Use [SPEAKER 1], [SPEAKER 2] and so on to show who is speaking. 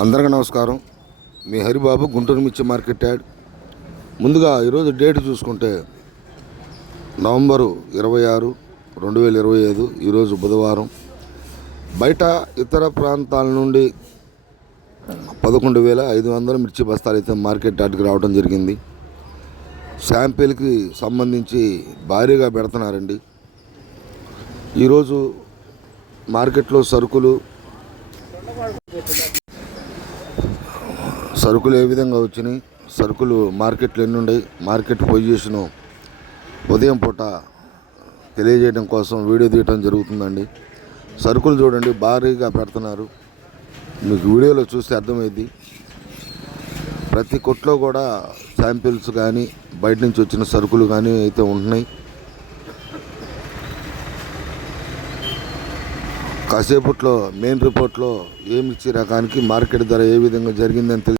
[SPEAKER 1] అందరికీ నమస్కారం. మీ హరిబాబు గుంటూరు మిర్చి మార్కెట్ యాడ్. ముందుగా ఈరోజు డేట్ చూసుకుంటే నవంబరు ఇరవై ఆరు రెండు వేల ఇరవై ఐదు ఈరోజు బుధవారం. బయట ఇతర ప్రాంతాల నుండి పదకొండు వేల ఐదు వందల మిర్చి బస్తాలు అయితే మార్కెట్ యార్డ్కి రావడం జరిగింది. శాంపిల్కి సంబంధించి భారీగా పెడుతున్నారండి. ఈరోజు మార్కెట్లో సరుకులు సరుకులు ఏ విధంగా వచ్చినాయి? సరుకులు మార్కెట్లో ఎన్ని ఉన్నాయి మార్కెట్ పొజిషను ఉదయం పూట తెలియజేయడం కోసం వీడియో తీయడం జరుగుతుందండి. సరుకులు చూడండి భారీగా పెడుతున్నారు. మీకు వీడియోలో చూస్తే అర్థమైంది ప్రతి కొట్లో కూడా శాంపిల్స్ కానీ బయట నుంచి వచ్చిన సరుకులు కానీ అయితే ఉంటున్నాయి. కాసేపట్లో మెయిన్ రిపోర్ట్లో ఏమి ఇచ్చే రకానికి మార్కెట్ ధర ఏ విధంగా జరిగిందని తెలి